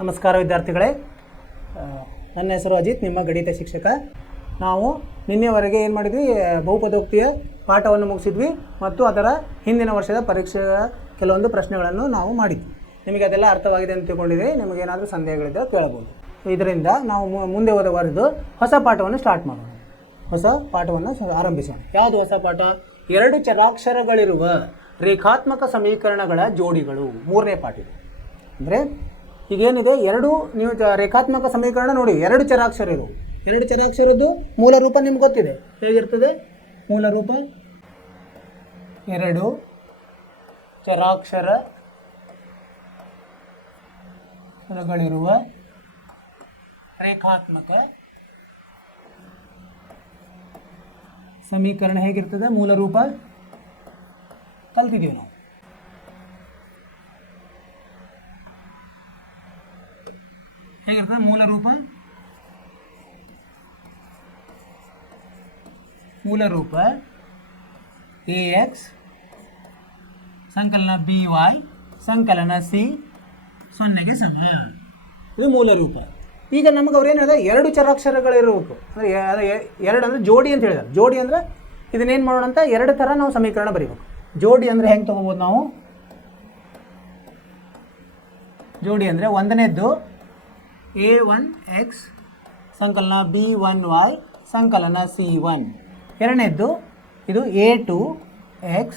ನಮಸ್ಕಾರ ವಿದ್ಯಾರ್ಥಿಗಳೇ, ನನ್ನ ಹೆಸರು ಅಜಿತ್, ನಿಮ್ಮ ಗಣಿತ ಶಿಕ್ಷಕ. ನಾವು ನಿನ್ನೆವರೆಗೆ ಏನು ಮಾಡಿದ್ವಿ, ಬಹುಪದೋಕ್ತಿಯ ಪಾಠವನ್ನು ಮುಗಿಸಿದ್ವಿ ಮತ್ತು ಅದರ ಹಿಂದಿನ ವರ್ಷದ ಪರೀಕ್ಷೆಯ ಕೆಲವೊಂದು ಪ್ರಶ್ನೆಗಳನ್ನು ನಾವು ಮಾಡಿದ್ವಿ. ನಿಮಗೆ ಅದೆಲ್ಲ ಅರ್ಥವಾಗಿದೆ ಅಂತ ತಿಳ್ಕೊಂಡಿದ್ದೀವಿ. ನಿಮಗೇನಾದರೂ ಸಂದೇಹಗಳಿದ್ದರೆ ಕೇಳಬಹುದು. ಇದರಿಂದ ನಾವು ಮುಂದೆ ಓದವರೆದು ಹೊಸ ಪಾಠವನ್ನು ಸ್ಟಾರ್ಟ್ ಮಾಡೋಣ. ಹೊಸ ಪಾಠವನ್ನು ಆರಂಭಿಸೋಣ. ಯಾವುದು ಹೊಸ ಪಾಠ? ಎರಡು ಚರಾಕ್ಷರಗಳಿರುವ ರೇಖಾತ್ಮಕ ಸಮೀಕರಣಗಳ ಜೋಡಿಗಳು. ಮೂರನೇ ಪಾಠ ಇದು. ಅಂದರೆ ಈಗೇನಿದೆ, ಎರಡು ನೀವು ರೇಖಾತ್ಮಕ ಸಮೀಕರಣ ನೋಡಿ, ಎರಡು ಚರಾಕ್ಷರ ಇರು. ಎರಡು ಚರಾಕ್ಷರದ್ದು ಮೂಲ ರೂಪ ನಿಮ್ಗೆ ಗೊತ್ತಿದೆ. ಹೇಗಿರ್ತದೆ ಮೂಲ ರೂಪ? ಎರಡು ಚರಾಕ್ಷರಗಳಿರುವ ರೇಖಾತ್ಮಕ ಸಮೀಕರಣ ಹೇಗಿರ್ತದೆ? ಮೂಲ ರೂಪ ಕಲ್ತಿದ್ದೀವಿ ನಾವು. ಹೇಗಿರ್ತದೆ ಮೂಲ ರೂಪ? ಮೂಲ ರೂಪ AX ಸಂಕಲನ BY ಸಂಕಲನ C 0ಗೆ ಸಮ. ಇದು ಮೂಲ ರೂಪ. ಈಗ ನಮಗೆ ಅವ್ರು ಏನು ಹೇಳಿದ್ರೆ, ಎರಡು ಚರಾಕ್ಷರಗಳಿರಬೇಕು. ಅಂದರೆ ಎರಡು ಅಂದರೆ ಜೋಡಿ ಅಂತ ಹೇಳಿದ್ದಾರೆ. ಜೋಡಿ ಅಂದರೆ ಇದನ್ನೇನು ಮಾಡೋಣ ಅಂತ, ಎರಡು ಥರ ನಾವು ಸಮೀಕರಣ ಬರೀಬೇಕು. ಜೋಡಿ ಅಂದರೆ ಹೆಂಗೆ ತೊಗೋಬೋದು ನಾವು? ಜೋಡಿ ಅಂದರೆ ಒಂದನೇದ್ದು A1X ಸಂಕಲನ B1Y ಸಂಕಲನ C1. ಎರಡನೇದ್ದು ಇದು A2X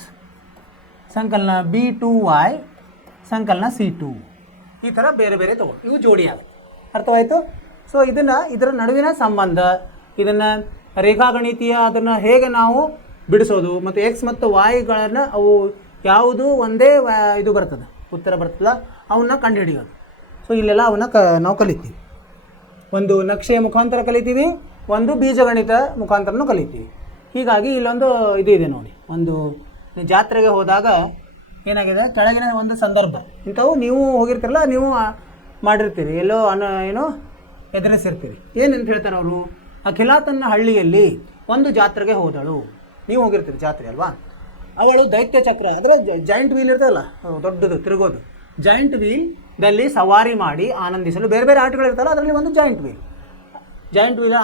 ಸಂಕಲನ B2Y ಸಂಕಲನ C2. ಈ ಥರ ಬೇರೆ ಬೇರೆ ತಗೋ, ಇವು ಜೋಡಿ ಆಗುತ್ತೆ. ಅರ್ಥವಾಯಿತು? ಸೊ ಇದರ ನಡುವಿನ ಸಂಬಂಧ, ಇದನ್ನು ರೇಖಾಗಣಿತೀಯ ಅದನ್ನು ಹೇಗೆ ನಾವು ಬಿಡಿಸೋದು, ಮತ್ತು ಎಕ್ಸ್ ಮತ್ತು ವಾಯ್ಗಳನ್ನು ಅವು ಯಾವುದು ಒಂದೇ ಇದು ಬರ್ತದೆ, ಉತ್ತರ ಬರ್ತಲ್ಲ, ಅವನ್ನ ಕಂಡುಹಿಡಿಯೋದು. ಸೊ ಇಲ್ಲೆಲ್ಲ ಅವನ್ನ ನಾವು ಕಲಿತೀವಿ. ಒಂದು ನಕ್ಷೆಯ ಮುಖಾಂತರ ಕಲಿತೀವಿ, ಒಂದು ಬೀಜಗಣಿತ ಮುಖಾಂತರನೂ ಕಲಿತೀವಿ. ಹೀಗಾಗಿ ಇಲ್ಲೊಂದು ಇದು ಇದೆ ನೋಡಿ. ಒಂದು ಜಾತ್ರೆಗೆ ಹೋದಾಗ ಏನಾಗಿದೆ, ಕೆಳಗಿನ ಒಂದು ಸಂದರ್ಭ ಇಂಥವು ನೀವು ಹೋಗಿರ್ತೀರಲ್ಲ, ನೀವು ಮಾಡಿರ್ತೀರಿ, ಎಲ್ಲೋ ಏನೋ ಎದುರಿಸಿರ್ತೀರಿ. ಏನಂತ ಹೇಳ್ತಾರೆ ಅವರು? ಅಖಿಲ ತನ್ನ ಹಳ್ಳಿಯಲ್ಲಿ ಒಂದು ಜಾತ್ರೆಗೆ ಹೋದಳು. ನೀವು ಹೋಗಿರ್ತೀರಿ ಜಾತ್ರೆ ಅಲ್ವಾ? ಅವಳು ದೈತ್ಯ ಚಕ್ರ ಅಂದರೆ ಜಾಯಿಂಟ್ ವೀಲ್ ಇರ್ತದಲ್ಲ, ದೊಡ್ಡದು ತಿರುಗೋದು, ಜಾಯಿಂಟ್ ವೀಲ್ದಲ್ಲಿ ಸವಾರಿ ಮಾಡಿ ಆನಂದಿಸಲು, ಬೇರೆ ಬೇರೆ ಆಟಗಳಿರ್ತಲ್ಲ, ಅದರಲ್ಲಿ ಒಂದು ಜಾಯಿಂಟ್ ವೀಲ್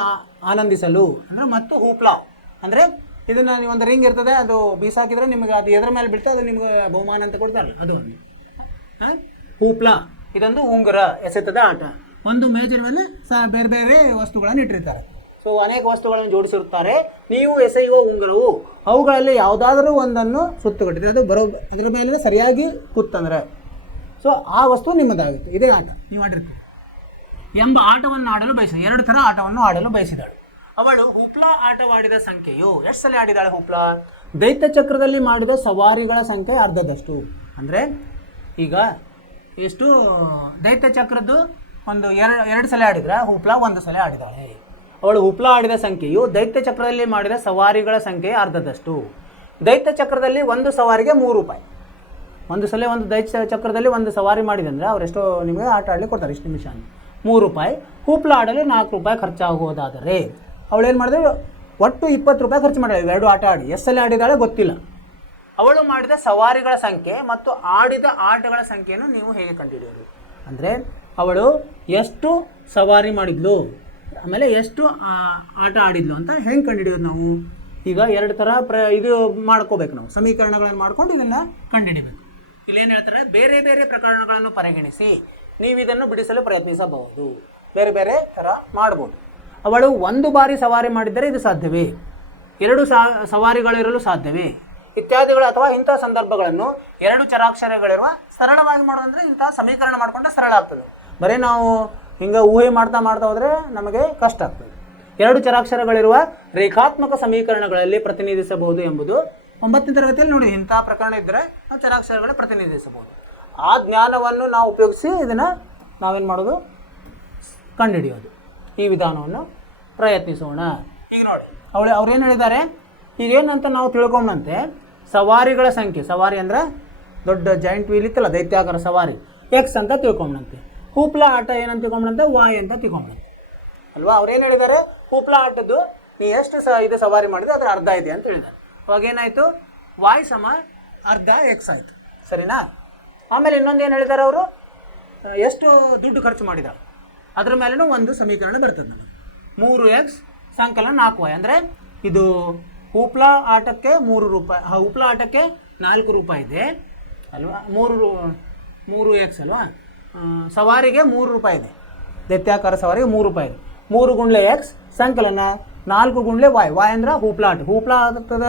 ಆನಂದಿಸಲು ಅಂದರೆ. ಮತ್ತು ಹೂಪ್ಲಾ ಅಂದರೆ ಇದನ್ನು ನೀವು ಒಂದು ರಿಂಗ್ ಇರ್ತದೆ, ಅದು ಬೀಸಾಕಿದ್ರೆ ನಿಮಗೆ ಅದು ಎದ್ರ ಮೇಲೆ ಬೀಳ್ತದೆ, ಅದು ನಿಮಗೆ ಬಹುಮಾನ ಅಂತ ಕೊಡ್ತಾರೆ. ಅದು ಒಂದು ಹೂಪ್ಲಾ. ಇದೊಂದು ಉಂಗುರ ಎಸೆತದ ಆಟ. ಒಂದು ಮೇಜಿನ ಮೇಲೆ ಬೇರೆ ಬೇರೆ ವಸ್ತುಗಳನ್ನು ಇಟ್ಟಿರ್ತಾರೆ. ಸೊ ಅನೇಕ ವಸ್ತುಗಳನ್ನು ಜೋಡಿಸಿರುತ್ತಾರೆ. ನೀವು ಎಸೆಯುವ ಉಂಗುರವು ಅವುಗಳಲ್ಲಿ ಯಾವುದಾದ್ರೂ ಒಂದನ್ನು ಸುತ್ತುಗಟ್ಟಿದ್ರೆ ಅದು ಅದರ ಮೇಲೆ ಸರಿಯಾಗಿ ಕೂತಂದ್ರೆ ಸೊ ಆ ವಸ್ತು ನಿಮ್ಮದಾಗುತ್ತೆ. ಇದೇ ಆಟ ನೀವು ಆಡಿರ್ತೀವಿ ಎಂಬ ಆಟವನ್ನು ಆಡಲು ಬಯಸಿದ. ಎರಡು ಥರ ಆಟವನ್ನು ಆಡಲು ಬಯಸಿದಳು. ಅವಳು ಹೂಪ್ಲಾ ಆಟವಾಡಿದ ಸಂಖ್ಯೆಯು ಎಷ್ಟು ಸಲ ಆಡಿದಾಳೆ? ಹೂಪ್ಲಾ ದೈತ್ಯ ಚಕ್ರದಲ್ಲಿ ಮಾಡಿದ ಸವಾರಿಗಳ ಸಂಖ್ಯೆ ಅರ್ಧದಷ್ಟು. ಅಂದರೆ ಈಗ ಎಷ್ಟು ದೈತ್ಯ ಚಕ್ರದ್ದು ಒಂದು ಎರಡು ಸಲ ಆಡಿದ್ರೆ ಹೂಪ್ಲಾ ಒಂದು ಸಲ ಆಡಿದಾಳೆ. ಅವಳು ಹೂಪ್ಲಾ ಆಡಿದ ಸಂಖ್ಯೆಯು ದೈತ್ಯ ಚಕ್ರದಲ್ಲಿ ಮಾಡಿದ ಸವಾರಿಗಳ ಸಂಖ್ಯೆ ಅರ್ಧದಷ್ಟು. ದೈತ್ಯ ಚಕ್ರದಲ್ಲಿ ಒಂದು ಸವಾರಿಗೆ ₹3. ಒಂದು ಸಲ ಒಂದು ದೈತ್ಯ ಚಕ್ರದಲ್ಲಿ ಒಂದು ಸವಾರಿ ಮಾಡಿದೆ ಅಂದರೆ ಅವರೆಷ್ಟೋ ನಿಮಗೆ ಆಟ ಆಡಲಿಕ್ಕೆ ಕೊಡ್ತಾರೆ, ಇಷ್ಟು ನಿಮಿಷ ₹3. ಹೂಪ್ಲಾ ಆಡಲು ₹4 ಖರ್ಚಾಗೋದಾದರೆ ಅವಳೇನು ಮಾಡಿದ್ರೆ ಒಟ್ಟು ₹20 ಖರ್ಚು ಮಾಡಿದಾಳೆ. ಎರಡು ಆಟ ಆಡಿ ಎಷ್ಟು ಸಲ ಆಡಿದಾಳೆ ಗೊತ್ತಿಲ್ಲ. ಅವಳು ಮಾಡಿದ ಸವಾರಿಗಳ ಸಂಖ್ಯೆ ಮತ್ತು ಆಡಿದ ಆಟಗಳ ಸಂಖ್ಯೆಯನ್ನು ನೀವು ಹೇಗೆ ಕಂಡುಹಿಡಿಯೋದು? ಅಂದರೆ ಅವಳು ಎಷ್ಟು ಸವಾರಿ ಮಾಡಿದ್ಲು, ಆಮೇಲೆ ಎಷ್ಟು ಆಟ ಆಡಿದ್ಲು ಅಂತ ಹೆಂಗೆ ಕಂಡುಹಿಡಿಯೋದು ನಾವು? ಈಗ ಎರಡು ಥರ ಇದು ಮಾಡ್ಕೋಬೇಕು ನಾವು, ಸಮೀಕರಣಗಳನ್ನು ಮಾಡ್ಕೊಂಡು ಇದನ್ನು ಕಂಡುಹಿಡಿಬೇಕು. ಇಲ್ಲೇನು ಹೇಳ್ತಾರೆ, ಬೇರೆ ಬೇರೆ ಪ್ರಕರಣಗಳನ್ನು ಪರಿಗಣಿಸಿ ನೀವು ಇದನ್ನು ಬಿಡಿಸಲು ಪ್ರಯತ್ನಿಸಬಹುದು. ಬೇರೆ ಬೇರೆ ಥರ ಮಾಡ್ಬೋದು. ಅವಳು ಒಂದು ಬಾರಿ ಸವಾರಿ ಮಾಡಿದ್ದರೆ ಇದು ಸಾಧ್ಯವೇ? ಎರಡು ಸವಾರಿಗಳಿರಲು ಸಾಧ್ಯವೇ? ಇತ್ಯಾದಿಗಳು. ಅಥವಾ ಇಂಥ ಸಂದರ್ಭಗಳನ್ನು ಎರಡು ಚರಾಕ್ಷರಗಳಿರುವ ಸರಳವಾಗಿ ಮಾಡೋದಂದರೆ ಇಂಥ ಸಮೀಕರಣ ಮಾಡಿಕೊಂಡ್ರೆ ಸರಳ ಆಗ್ತದೆ. ಬರೀ ನಾವು ಹಿಂಗೆ ಊಹೆ ಮಾಡ್ತಾ ಹೋದರೆ ನಮಗೆ ಕಷ್ಟ ಆಗ್ತದೆ. ಎರಡು ಚರಾಕ್ಷರಗಳಿರುವ ರೇಖಾತ್ಮಕ ಸಮೀಕರಣಗಳಲ್ಲಿ ಪ್ರತಿನಿಧಿಸಬಹುದು ಎಂಬುದು 9ನೇ ತರಗತಿಯಲ್ಲಿ ನೋಡಿ. ಇಂಥ ಪ್ರಕರಣ ಇದ್ದರೆ ನಾವು ಚರಾಕ್ಷರಗಳ ಪ್ರತಿನಿಧಿಸಬಹುದು. ಆ ಜ್ಞಾನವನ್ನು ನಾವು ಉಪಯೋಗಿಸಿ ಇದನ್ನು ನಾವೇನು ಮಾಡೋದು, ಕಂಡುಹಿಡಿಯೋದು. ಈ ವಿಧಾನವನ್ನು ಪ್ರಯತ್ನಿಸೋಣ. ಈಗ ನೋಡಿ, ಅವ್ರೇನು ಹೇಳಿದ್ದಾರೆ, ಈಗೇನಂತ ನಾವು ತಿಳ್ಕೊಂಬಂತೆ, ಸವಾರಿಗಳ ಸಂಖ್ಯೆ, ಸವಾರಿ ಅಂದರೆ ದೊಡ್ಡ ಜಾಯಿಂಟ್ ವೀಲ್ ಇತ್ತಲ್ಲ ದೈತ್ಯಾಕಾರ ಸವಾರಿ, ಎಕ್ಸ್ ಅಂತ ತಿಳ್ಕೊಂಬಂತೆ. ಹೂಪ್ಲಾ ಆಟ ಏನಂತ ತಿಳ್ಕೊಂಬಂತೆ, ವಾಯ್ ಅಂತ ತಿಳ್ಕೊಂಬಂತೆ ಅಲ್ವಾ? ಅವ್ರೇನು ಹೇಳಿದ್ದಾರೆ, ಹೂಪ್ಲಾ ಆಟದ್ದು ನೀ ಎಷ್ಟು ಇದು ಸವಾರಿ ಮಾಡಿದ್ರೆ ಅದರ ಅರ್ಧ ಇದೆ ಅಂತ ಹೇಳಿದ್ದಾರೆ. ಅವಾಗ ಏನಾಯಿತು, ವಾಯ್ ಸಮ ಅರ್ಧ ಎಕ್ಸ್ ಆಯಿತು. ಸರಿನಾ? ಆಮೇಲೆ ಇನ್ನೊಂದು ಏನು ಹೇಳಿದ್ದಾರೆ ಅವರು, ಎಷ್ಟು ದುಡ್ಡು ಖರ್ಚು ಮಾಡಿದ ಅದ್ರ ಮೇಲೂ ಒಂದು ಸಮೀಕರಣ ಬರ್ತದೆ ನನಗೆ. 3x ಸಂಕಲನ 4y ಅಂದರೆ ಇದು ಉಪ್ಲಾ ಆಟಕ್ಕೆ 3 ರೂಪಾಯಿ, ಉಪ್ಲಾ ಆಟಕ್ಕೆ 4 ರೂಪಾಯಿ ಇದೆ ಅಲ್ವಾ, 3x ಅಲ್ವಾ, ಸವಾರಿಗೆ 3 ರೂಪಾಯಿ ಇದೆ, ದೈತ್ಯಾಕಾರ ಸವಾರಿಗೆ 3 ರೂಪಾಯಿ ಇದೆ. 3 ಗುಂಡ್ಲೆ ಎಕ್ಸ್ ಸಂಕಲನ 4 ಗುಂಡ್ಲೆ y ಅಂದ್ರೆ ಹೂಪ್ಲಾ ಆಟದ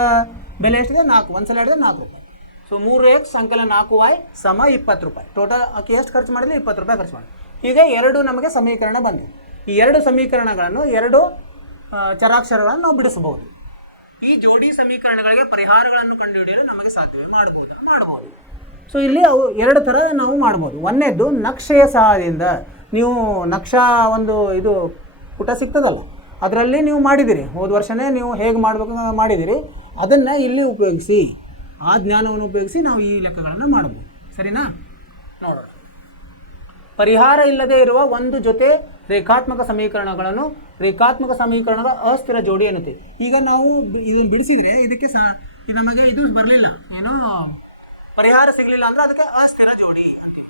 ಬೆಲೆ ಎಷ್ಟಿದೆ 4, ಒಂದ್ಸಲ ಹೇಳಿದ್ರೆ 4 ರೂಪಾಯಿ. ಸೊ 3x ಸಂಕಲನ 4y ಸಮ 20 ರೂಪಾಯಿ. ಟೋಟಲ್ ಆಕೆ ಎಷ್ಟು ಖರ್ಚು ಮಾಡಿದ್ರೆ 20 ರೂಪಾಯಿ ಖರ್ಚು ಮಾಡಿ. ಹೀಗೆ ಎರಡು ನಮಗೆ ಸಮೀಕರಣ ಬಂದಿದೆ. ಈ ಎರಡು ಸಮೀಕರಣಗಳನ್ನು, ಎರಡು ಚರಾಕ್ಷರಗಳನ್ನು ನಾವು ಬಿಡಿಸಬಹುದು. ಈ ಜೋಡಿ ಸಮೀಕರಣಗಳಿಗೆ ಪರಿಹಾರಗಳನ್ನು ಕಂಡುಹಿಡಿಯಲು ನಮಗೆ ಸಾಧ್ಯವೇ? ಮಾಡಬಹುದು. ಸೊ ಇಲ್ಲಿ ಅವು ಎರಡು ಥರ ನಾವು ಮಾಡ್ಬೋದು. ಒಂದನೇದ್ದು ನಕ್ಷೆಯ ಸಹಾಯದಿಂದ. ನೀವು ನಕ್ಷಾ ಒಂದು ಇದು ಪುಟ ಸಿಗ್ತದಲ್ಲ, ಅದರಲ್ಲಿ ನೀವು ಮಾಡಿದ್ದೀರಿ, ಹೋದ ವರ್ಷವೇ ನೀವು ಹೇಗೆ ಮಾಡಬೇಕು ಮಾಡಿದ್ದೀರಿ, ಅದನ್ನು ಇಲ್ಲಿ ಉಪಯೋಗಿಸಿ, ಆ ಜ್ಞಾನವನ್ನು ಉಪಯೋಗಿಸಿ ನಾವು ಈ ಲೆಕ್ಕಗಳನ್ನು ಮಾಡ್ಬೋದು. ಸರಿನಾ? ನೋಡೋಣ. ಪರಿಹಾರ ಇಲ್ಲದೆ ಇರುವ ಒಂದು ಜೊತೆ ರೇಖಾತ್ಮಕ ಸಮೀಕರಣಗಳನ್ನು ರೇಖಾತ್ಮಕ ಸಮೀಕರಣದ ಅಸ್ಥಿರ ಜೋಡಿ ಎನ್ನುತ್ತೇವೆ. ಈಗ ನಾವು ಇದನ್ನು ಬಿಡಿಸಿದರೆ ಇದಕ್ಕೆ ನಮಗೆ ಇದು ಬರಲಿಲ್ಲ, ಏನೋ ಪರಿಹಾರ ಸಿಗಲಿಲ್ಲ ಅಂದರೆ ಅದಕ್ಕೆ ಅಸ್ಥಿರ ಜೋಡಿ ಅಂತೀವಿ.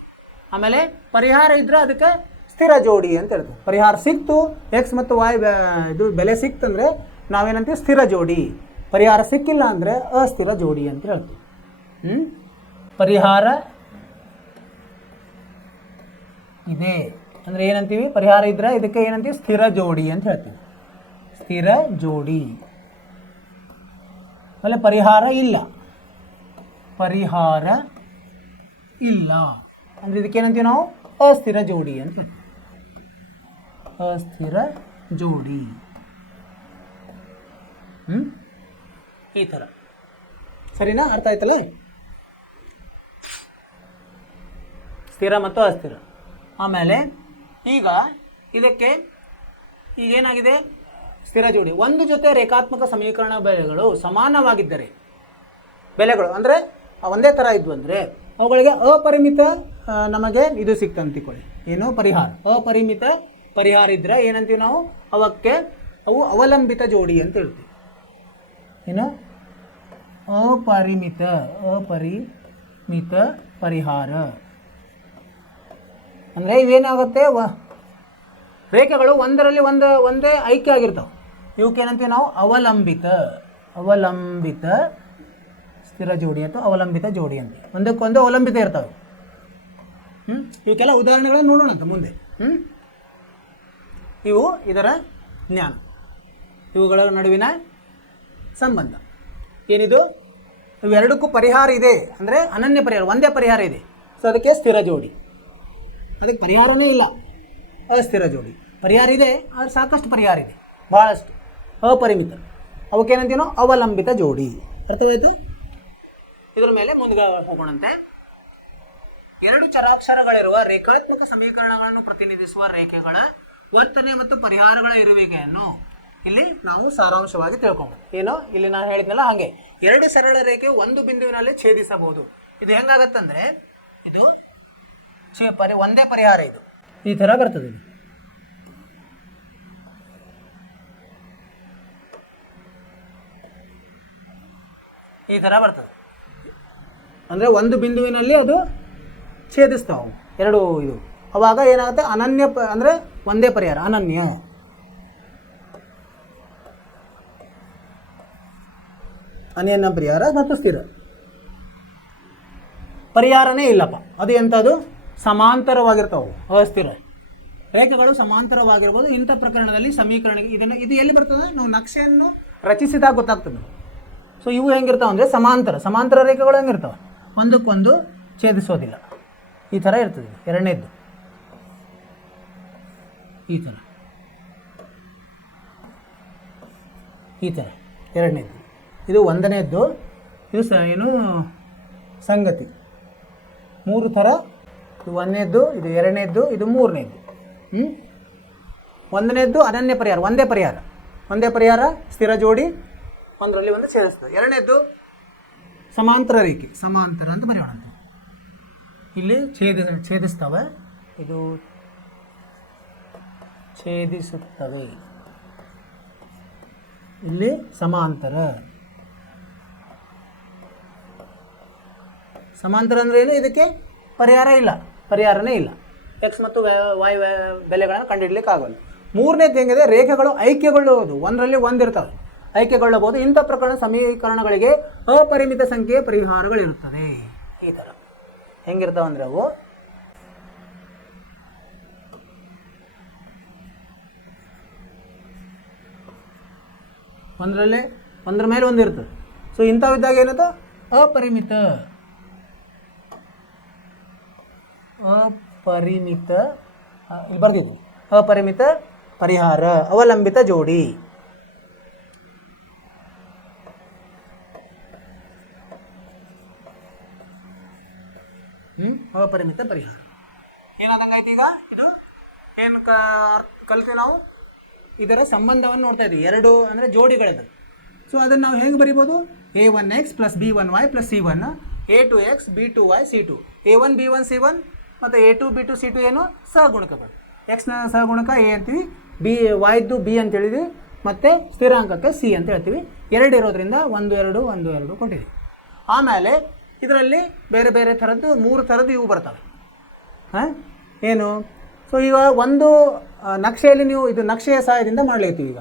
ಆಮೇಲೆ ಪರಿಹಾರ ಇದ್ದರೆ ಅದಕ್ಕೆ ಸ್ಥಿರ ಜೋಡಿ ಅಂತ ಹೇಳ್ತೀವಿ. ಪರಿಹಾರ ಸಿಕ್ತು, ಎಕ್ಸ್ ಮತ್ತು ವಾಯ್ ಇದು ಬೆಲೆ ಸಿಕ್ತಂದರೆ ನಾವೇನಂತೀವಿ? ಸ್ಥಿರ ಜೋಡಿ. ಪರಿಹಾರ ಸಿಕ್ಕಿಲ್ಲ ಅಂದರೆ ಅಸ್ಥಿರ ಜೋಡಿ ಅಂತ ಹೇಳ್ತೀವಿ. ಪರಿಹಾರ ಇದೆ ಅಂದರೆ ಏನಂತೀವಿ? ಪರಿಹಾರ ಇದ್ದರೆ ಇದಕ್ಕೆ ಏನಂತೀವಿ? ಸ್ಥಿರ ಜೋಡಿ ಅಂತ ಹೇಳ್ತೀವಿ. ಸ್ಥಿರ ಜೋಡಿ. ಆಮೇಲೆ ಪರಿಹಾರ ಇಲ್ಲ ಅಂದರೆ ಇದಕ್ಕೆ ಏನಂತೀವಿ ನಾವು? ಅಸ್ಥಿರ ಜೋಡಿ ಅಂತ. ಅಸ್ಥಿರ ಜೋಡಿ. ಈ ಥರ. ಸರಿನಾ? ಅರ್ಥ ಆಯ್ತಲ್ಲ? ಸ್ಥಿರ ಮತ್ತು ಅಸ್ಥಿರ. ಆಮೇಲೆ ಈಗ ಇದಕ್ಕೆ ಈಗೇನಾಗಿದೆ? ಸ್ಥಿರ ಜೋಡಿ. ಒಂದು ಜೊತೆ ರೇಖಾತ್ಮಕ ಸಮೀಕರಣ ಬೆಲೆಗಳು ಸಮಾನವಾಗಿದ್ದರೆ, ಬೆಲೆಗಳು ಅಂದರೆ ಒಂದೇ ಥರ ಇದ್ವು ಅಂದರೆ ಅವುಗಳಿಗೆ ಅಪರಿಮಿತ ನಮಗೆ ಇದು ಸಿಕ್ತಂತಿಕೊಳ್ಳಿ. ಏನು? ಪರಿಹಾರ. ಅಪರಿಮಿತ ಪರಿಹಾರ ಇದ್ದರೆ ಏನಂತೀವಿ ನಾವು? ಅವು ಅವಲಂಬಿತ ಜೋಡಿ ಅಂತ ಹೇಳ್ತೀವಿ. ಏನು? ಅಪರಿಮಿತ ಪರಿಹಾರ ಅಂದರೆ ಇವೇನಾಗುತ್ತೆ? ರೇಖೆಗಳು ಒಂದರಲ್ಲಿ ಒಂದೇ ಐಕ್ಯ ಆಗಿರ್ತಾವೆ. ಇವಕ್ಕೆ ಏನಂತೀವಿ ನಾವು? ಅವಲಂಬಿತ ಸ್ಥಿರ ಜೋಡಿ ಅಥವಾ ಅವಲಂಬಿತ ಜೋಡಿ ಅಂತ. ಒಂದಕ್ಕೊಂದು ಅವಲಂಬಿತ ಇರ್ತವೆ. ಇವಕ್ಕೆಲ್ಲ ಉದಾಹರಣೆಗಳನ್ನು ನೋಡೋಣ ಅಂತ ಮುಂದೆ. ಇವು ಇದರ ಜ್ಞಾನ, ಇವುಗಳ ನಡುವಿನ ಸಂಬಂಧ ಏನಿದು? ಇವೆರಡಕ್ಕೂ ಪರಿಹಾರ ಇದೆ ಅಂದರೆ ಅನನ್ಯ ಪರಿಹಾರ, ಒಂದೇ ಪರಿಹಾರ ಇದೆ. ಸೊ ಅದಕ್ಕೆ ಸ್ಥಿರ ಜೋಡಿ. ಅದಕ್ಕೆ ಪರಿಹಾರವೇ ಇಲ್ಲ, ಅಸ್ಥಿರ ಜೋಡಿ. ಪರಿಹಾರ ಇದೆ, ಆದರೆ ಸಾಕಷ್ಟು ಪರಿಹಾರ ಇದೆ, ಭಾಳಷ್ಟು. ಅಪರಿಮಿತ, ಅವಕ್ಕೇನಂತೀವಿ ನಾವು? ಅವಲಂಬಿತ ಜೋಡಿ. ಅರ್ಥವಾಯಿತು? ಇದರ ಮೇಲೆ ಮುಂದೆ ಹೋಗೋಣಂತೆ. ಎರಡು ಚರಾಕ್ಷರಗಳಿರುವ ರೇಖಾತ್ಮಕ ಸಮೀಕರಣಗಳನ್ನು ಪ್ರತಿನಿಧಿಸುವ ರೇಖೆಗಳ ವರ್ತನೆ ಮತ್ತು ಪರಿಹಾರಗಳ ಇರುವಿಕೆಯನ್ನು ಇಲ್ಲಿ ನಾವು ಸಾರಾಂಶವಾಗಿ ತಿಳ್ಕೊಂಡು, ಏನೋ ಇಲ್ಲಿ ನಾನು ಹೇಳಿದ್ನಲ್ಲ ಹಾಗೆ, ಎರಡು ಸರಳ ರೇಖೆ ಒಂದು ಬಿಂದುವಿನಲ್ಲಿ ಛೇದಿಸಬಹುದು. ಇದು ಹೆಂಗಾಗತ್ತಂದ್ರೆ ಇದು ಒಂದೇ ಪರಿಹಾರ, ಇದು ಈ ಥರ ಬರ್ತದೆ. ಈ ಥರ ಬರ್ತದೆ ಅಂದರೆ ಒಂದು ಬಿಂದುವಿನಲ್ಲಿ ಅದು ಛೇದಿಸ್ತಾವೆ ಎರಡು. ಇದು ಅವಾಗ ಏನಾಗುತ್ತೆ? ಅನನ್ಯ ಅಂದರೆ ಒಂದೇ ಪರಿಹಾರ, ಅನನ್ಯ. ಅನನ್ಯ ಪರಿಹಾರ ಮತ್ತು ಸ್ಥಿರ ಪರಿಹಾರನೇ ಇಲ್ಲಪ್ಪ. ಅದು ಎಂಥದ್ದು? ಸಮಾಂತರವಾಗಿರ್ತಾವೆ, ಅಸ್ಥಿರ ರೇಖೆಗಳು ಸಮಾಂತರವಾಗಿರ್ಬೋದು. ಇಂಥ ಪ್ರಕರಣದಲ್ಲಿ ಸಮೀಕರಣಕ್ಕೆ ಇದು ಎಲ್ಲಿ ಬರ್ತದೆ? ನಾವು ನಕ್ಷೆಯನ್ನು ರಚಿಸಿದಾಗ ಗೊತ್ತಾಗ್ತದೆ. ಸೊ ಇವು ಹೆಂಗಿರ್ತಾವೆ ಅಂದರೆ ಸಮಾಂತರ ರೇಖೆಗಳು ಹೆಂಗಿರ್ತಾವೆ? ಒಂದಕ್ಕೊಂದು ಛೇದಿಸೋದಿಲ್ಲ. ಈ ಥರ ಇರ್ತದೆ. ಎರಡನೇದ್ದು ಈ ಥರ ಎರಡನೇದ್ದು. ಇದು ಒಂದನೇದ್ದು. ಇದು ಏನು ಸಂಗತಿ. ಮೂರು ಥರ. ಇದು ಒಂದನೇದ್ದು, ಇದು ಎರಡನೇದ್ದು, ಇದು ಮೂರನೇದ್ದು. ಒಂದನೇದ್ದು ಅನನ್ಯ ಪರಿಹಾರ, ಒಂದೇ ಪರಿಹಾರ ಸ್ಥಿರ ಜೋಡಿ, ಒಂದರಲ್ಲಿ ಒಂದು ಛೇದಿಸ್ತದೆ. ಎರಡನೇದ್ದು ಸಮಾಂತರ ರೇಖೆ, ಸಮಾಂತರ ಅಂತ ಬರೆಯೋಣ. ಇಲ್ಲಿ ಛೇದಿಸ್ತವೆ, ಇದು ಛೇದಿಸುತ್ತವೆ. ಇಲ್ಲಿ ಸಮಾಂತರ ಅಂದರೆ ಏನು? ಇದಕ್ಕೆ ಪರಿಹಾರನೇ ಇಲ್ಲ. ಎಕ್ಸ್ ಮತ್ತು ವೈ ಬೆಲೆಗಳನ್ನು ಕಂಡುಹಿಡಲಿಕ್ಕೆ ಆಗೋಲ್ಲ. ಮೂರನೇದು ಹೆಂಗಿದೆ, ರೇಖೆಗಳು ಐಕ್ಯಗೊಳ್ಳುವುದು, ಒಂದರಲ್ಲಿ ಒಂದಿರ್ತವೆ, ಐಕ್ಯಗೊಳ್ಳಬಹುದು. ಇಂಥ ಪ್ರಕರಣ ಸಮೀಕರಣಗಳಿಗೆ ಅಪರಿಮಿತ ಸಂಖ್ಯೆಯ ಪರಿಹಾರಗಳಿರುತ್ತದೆ. ಈ ಥರ ಹೆಂಗಿರ್ತಾವೆ ಅಂದರೆ ಅವು ಒಂದರ ಮೇಲೆ ಒಂದು ಇರ್ತದೆ. ಸೊ ಇಂಥವಿದ್ದಾಗ ಏನದು ಅಪರಿಮಿತ ಇಲ್ಲಿ ಬರ್ದಿದ್ವಿ, ಅಪರಿಮಿತ ಪರಿಹಾರ, ಅವಲಂಬಿತ ಜೋಡಿ. ಅಪರಿಮಿತ ಪರಿಹಾರ ಏನಾದಂಗಾಯ್ತು. ಈಗ ಇದು ಏನು ಕಲಿತೀವಿ ನಾವು, ಇದರ ಸಂಬಂಧವನ್ನು ನೋಡ್ತಾ ಇದ್ವಿ. ಎರಡು ಅಂದರೆ ಜೋಡಿಗಳಿದೆ. ಸೊ ಅದನ್ನು ನಾವು ಹೇಗೆ ಬರಿಬೋದು, a1x + b1y + c1, a2x b2y c2, a1 b1 c1 ಮತ್ತು a2 b2 c2 ಏನು ಸಹಗುಣಕಗಳು. ಎಕ್ಸ್ನ ಸಹಗುಣಕ a ಅಂತೀವಿ, yದ್ದು b ಅಂತ ಹೇಳಿದ್ವಿ, ಮತ್ತು ಸ್ಥಿರಾಂಕಕ್ಕೆ c ಅಂತ ಹೇಳ್ತೀವಿ. 2 ಇರೋದ್ರಿಂದ 1 2 1 2 ಕೊಟ್ಟಿದ್ದೀವಿ. ಆಮೇಲೆ ಇದರಲ್ಲಿ ಬೇರೆ ಬೇರೆ ಥರದ್ದು 3 ಥರದ್ದು ಇವು ಬರ್ತವೆ. ಏನು, ಸೊ ಈಗ ಒಂದು ನಕ್ಷೆಯಲ್ಲಿ ನೀವು ಇದು ನಕ್ಷೆಯ ಸಹಾಯದಿಂದ ಮಾಡಲಿರ್ತೀವಿ. ಈಗ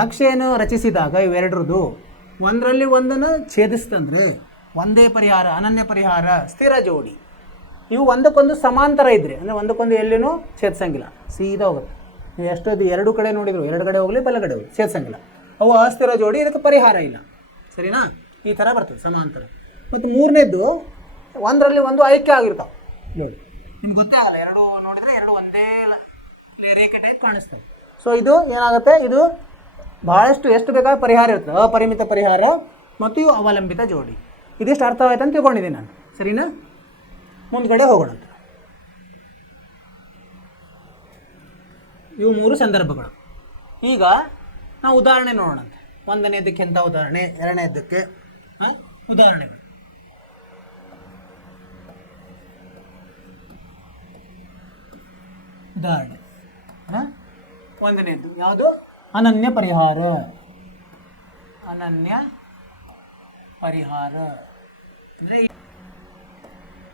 ನಕ್ಷೆಯನ್ನು ರಚಿಸಿದಾಗ ಇವೆರಡರದ್ದು ಒಂದರಲ್ಲಿ ಒಂದನ್ನು ಛೇದಿಸ್ತಂದರೆ ಒಂದೇ ಪರಿಹಾರ, ಅನನ್ಯ ಪರಿಹಾರ, ಸ್ಥಿರ ಜೋಡಿ. ಇವು ಒಂದಕ್ಕೊಂದು ಸಮಾಂತರ ಇದ್ದರೆ ಅಂದರೆ ಒಂದಕ್ಕೊಂದು ಎಲ್ಲಿನೂ ಛೇದಿಸಂಗಿಲ್ಲ, ಸೀದಾ ಹೋಗುತ್ತೆ. ನೀವು ಎಷ್ಟೊಂದು ಎರಡು ಕಡೆ ನೋಡಿದ್ರು, ಎರಡು ಕಡೆ ಹೋಗಲಿ ಬಲಗಡೆ ಹೋಗಲಿ, ಛೇದಿಸಂಗಿಲ್ಲ. ಅವು ಅಸ್ಥಿರ ಜೋಡಿ, ಇದಕ್ಕೆ ಪರಿಹಾರ ಇಲ್ಲ. ಸರಿನಾ? ಈ ಥರ ಬರ್ತದೆ ಸಮಾಂತರ. ಮತ್ತು ಮೂರನೇದ್ದು ಒಂದರಲ್ಲಿ ಒಂದು ಐಕ್ಯ ಆಗಿರ್ತಾವೆ. ನೋಡಿ ನಿಮ್ಗೆ ಗೊತ್ತೇ ಆಗಲ್ಲ, ಎರಡು ನೋಡಿದರೆ ಎರಡು ಒಂದೇ ರೇಖೆ ಟೈಪ್ ಕಾಣಿಸ್ತವೆ. ಸೊ ಇದು ಏನಾಗುತ್ತೆ, ಇದು ಭಾಳಷ್ಟು ಎಷ್ಟು ಬೇಕಾದ ಪರಿಹಾರ ಇರ್ತದೆ. ಅಪರಿಮಿತ ಪರಿಹಾರ ಮತ್ತು ಇವು ಅವಲಂಬಿತ ಜೋಡಿ. ಇದಿಷ್ಟು ಅರ್ಥವಾಯ್ತು ಅಂತ ತಿಳ್ಕೊಂಡಿದ್ದೀನಿ ನಾನು. ಸರಿನಾ? ಮುಂದ್ಗಡೆ ಹೋಗೋಣ. ಇವು 3 ಸಂದರ್ಭಗಳು. ಈಗ ನಾವು ಉದಾಹರಣೆ ನೋಡೋಣಂತೆ. ಒಂದನೇದಕ್ಕೆ ಎಂಥ ಉದಾಹರಣೆ, ಎರಡನೇದಕ್ಕೆ ಉದಾಹರಣೆಗಳು. ಉದಾಹರಣೆ ಒಂದನೇದು ಯಾವುದು, ಅನನ್ಯ ಪರಿಹಾರ. ಅನನ್ಯ ಪರಿಹಾರ ಅಂದರೆ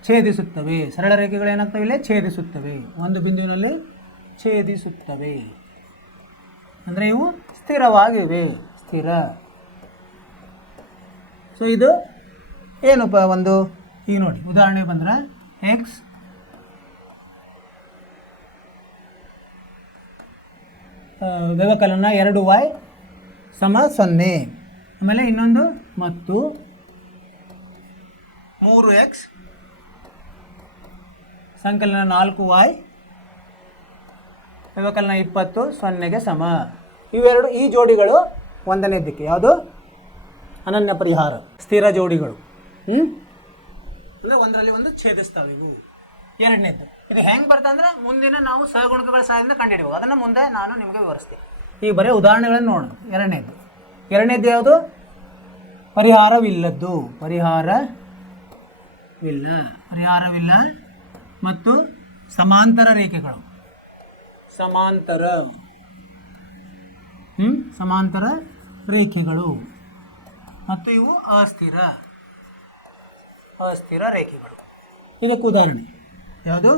ಛೇದಿಸುತ್ತವೆ. ಸರಳ ರೇಖೆಗಳು ಏನಾಗ್ತವೆ, ಇಲ್ಲೇ ಛೇದಿಸುತ್ತವೆ, ಒಂದು ಬಿಂದುವಿನಲ್ಲಿ ಛೇದಿಸುತ್ತವೆ ಅಂದರೆ ಇವು ಸ್ಥಿರವಾಗಿವೆ, ಸ್ಥಿರ. ಸೊ ಇದು ಏನಪ್ಪ ಒಂದು, ಈಗ ನೋಡಿ ಉದಾಹರಣೆ ಬಂದರೆ ಎಕ್ಸ್ ವ್ಯವಕಲನ 2y = 0. ಆಮೇಲೆ ಇನ್ನೊಂದು ಮತ್ತು 3x ಸಂಕಲನ 4y ವ್ಯವಕಲನ 20 0ಗೆ ಸಮ. ಇವೆರಡು ಈ ಜೋಡಿಗಳು ಒಂದನೇದಕ್ಕೆ ಯಾವುದು, ಅನನ್ಯ ಪರಿಹಾರ, ಸ್ಥಿರ ಜೋಡಿಗಳು. ಅಂದರೆ ಒಂದರಲ್ಲಿ ಒಂದು ಛೇದಿಸ್ತಾವೆ ಇವು. ಎರಡನೇದು ಇದು ಹೆಂಗೆ ಬರ್ತದೆ ಅಂದರೆ ಮುಂದಿನ ನಾವು ಸಹಗುಣಕಗಳ ಸಹಾಯದಿಂದ ಕಂಡುಹಿಡಿಯುವ, ಅದನ್ನು ಮುಂದೆ ನಾನು ನಿಮಗೆ ವಿವರಿಸ್ತೀನಿ. ಈಗ ಬರೀ ಉದಾಹರಣೆಗಳನ್ನು ನೋಡೋಣ. ಎರಡನೇದು ಯಾವುದು, ಪರಿಹಾರವಿಲ್ಲದ್ದು, ಪರಿಹಾರವಿಲ್ಲ ಮತ್ತು ಸಮಾಂತರ ರೇಖೆಗಳು, ಸಮಾಂತರ ರೇಖೆಗಳು ಮತ್ತು ಇವು ಅಸ್ಥಿರ ರೇಖೆಗಳು. ಇದಕ್ಕೆ ಉದಾಹರಣೆ ಯಾವುದು,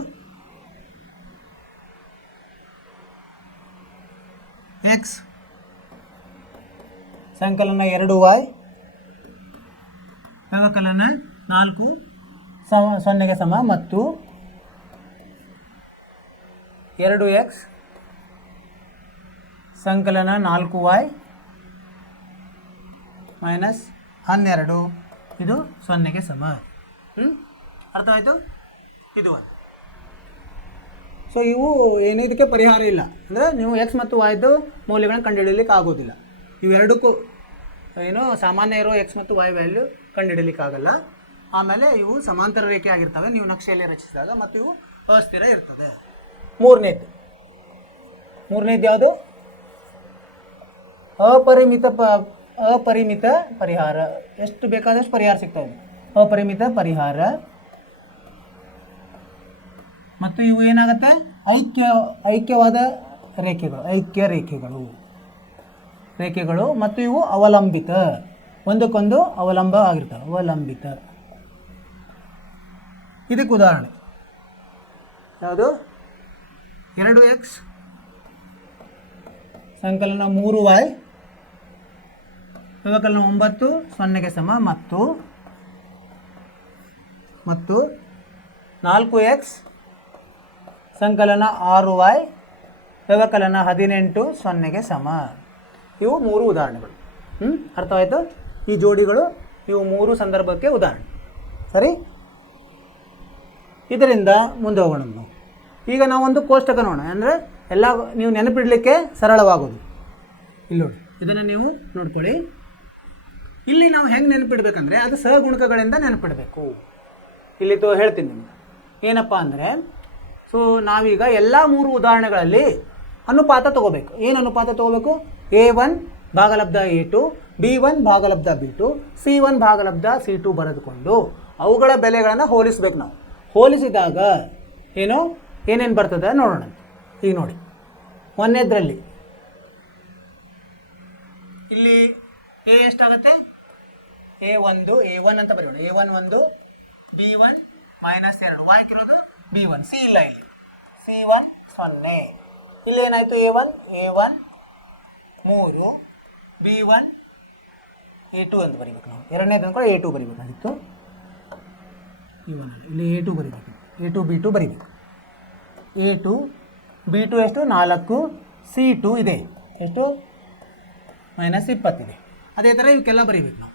ಎಕ್ಸ್ ಸಂಕಲನ 2y ವ್ಯವಕಲನ 4 0ಗೆ ಸಮ ಮತ್ತು 2x ಸಂಕಲನ 4y - 12 ಇದು 0ಗೆ ಸಮ. ಅರ್ಥವಾಯಿತು? ಇದು ಒಂದು. ಸೊ ಇವು ಏನು, ಇದಕ್ಕೆ ಪರಿಹಾರ ಇಲ್ಲ. ಅಂದರೆ ನೀವು ಎಕ್ಸ್ ಮತ್ತು ವಾಯ್ದು ಮೌಲ್ಯಗಳನ್ನು ಕಂಡುಹಿಡಲಿಕ್ಕೆ ಆಗೋದಿಲ್ಲ. ಇವೆರಡಕ್ಕೂ ಏನು ಸಾಮಾನ್ಯ ಇರೋ ಎಕ್ಸ್ ಮತ್ತು ವಾಯ್ ವ್ಯಾಲ್ಯೂ ಕಂಡುಹಿಡಲಿಕ್ಕೆ ಆಗಲ್ಲ. ಆಮೇಲೆ ಇವು ಸಮಾಂತರ ರೇಖೆ ಆಗಿರ್ತವೆ ನೀವು ನಕ್ಷೆಯಲ್ಲಿ ರಚಿಸಿದಾಗ, ಮತ್ತು ಇವು ಅಸ್ಥಿರ ಇರ್ತದೆ. ಮೂರನೇದು ಯಾವುದು, ಅಪರಿಮಿತ ಪರಿಹಾರ. ಎಷ್ಟು ಬೇಕಾದಷ್ಟು ಪರಿಹಾರ ಸಿಗ್ತವೆ. ಅಪರಿಮಿತ ಪರಿಹಾರ ಮತ್ತು ಇವು ಏನಾಗುತ್ತೆ, ಐಕ್ಯವಾದ ರೇಖೆಗಳು, ರೇಖೆಗಳು ಮತ್ತು ಇವು ಅವಲಂಬಿತ, ಒಂದಕ್ಕೊಂದು ಅವಲಂಬ ಆಗಿರ್ತವೆ, ಅವಲಂಬಿತ. ಇದಕ್ಕೆ ಉದಾಹರಣೆ ಯಾವುದು, 2x ಸಂಕಲನ 3y ವ್ಯವಕಲನ 9 0ಗೆ ಸಮ ಮತ್ತು 4x ಸಂಕಲನ 6y ವ್ಯವಕಲನ 18 0ಗೆ ಸಮ. ಇವು 3 ಉದಾಹರಣೆಗಳು. ಅರ್ಥವಾಯಿತು? ಈ ಜೋಡಿಗಳು ಇವು 3 ಸಂದರ್ಭಕ್ಕೆ ಉದಾಹರಣೆ. ಸರಿ, ಇದರಿಂದ ಮುಂದೆ ಹೋಗೋಣ ನಾವು. ಈಗ ನಾವೊಂದು ಕೋಷ್ಟಕ ನೋಡೋಣ, ಅಂದರೆ ಎಲ್ಲ ನೀವು ನೆನಪಿಡಲಿಕ್ಕೆ ಸರಳವಾಗೋದು. ಇಲ್ಲಿ ನೋಡಿ, ಇದನ್ನು ನೀವು ನೋಡ್ಕೊಳ್ಳಿ. ಇಲ್ಲಿ ನಾವು ಹೆಂಗೆ ನೆನಪಿಡ್ಬೇಕಂದ್ರೆ ಅದು ಸಹಗುಣಕಗಳಿಂದ ನೆನಪಿಡಬೇಕು. ಇಲ್ಲಿ ಹೇಳ್ತೀನಿ ನಿಮ್ಗೆ ಏನಪ್ಪ ಅಂದರೆ, ಸೊ ನಾವೀಗ ಎಲ್ಲ 3 ಉದಾಹರಣೆಗಳಲ್ಲಿ ಅನುಪಾತ ತೊಗೋಬೇಕು. ಏನು ಅನುಪಾತ ತೊಗೋಬೇಕು? A1 ಭಾಗಲಬ್ಧ A2, B1 ಭಾಗಲಬ್ಧ B2, C1 ಭಾಗಲಬ್ಧ C2 ಬರೆದುಕೊಂಡು ಅವುಗಳ ಬೆಲೆಗಳನ್ನು ಹೋಲಿಸ್ಬೇಕು. ನಾವು ಹೋಲಿಸಿದಾಗ ಏನೇನು ಬರ್ತದೆ ನೋಡೋಣ. ಈಗ ನೋಡಿ, ಒಂದನೇದ್ರಲ್ಲಿ ಇಲ್ಲಿ ಎ ಎಷ್ಟಾಗುತ್ತೆ? A1 ಅಂತ ಬರೆಯೋಣ. A1 1, B1 -2, ವಾಯ್ಕಿರೋದು B1, C ಇಲ್ಲ ಇಲ್ಲಿ, C1 0. ಇಲ್ಲಿ ಏನಾಯಿತು? A1 3, B1 A2 ಅಂತ ಬರೀಬೇಕು. ನಾವು ಎರಡನೇದು ಅಂದ್ಕೊಂಡು A2 ಬರೀಬೇಕಾಗಿತ್ತು. ಇಲ್ಲಿ A2 ಬರೀಬೇಕು, A2 B2 ಬರೀಬೇಕು. A2 B2 ಎಷ್ಟು? 4, C2 ಇದೆ ಎಷ್ಟು? -20 ಇದೆ. ಅದೇ ಥರ ಇವಕ್ಕೆಲ್ಲ ಬರೀಬೇಕು ನಾವು.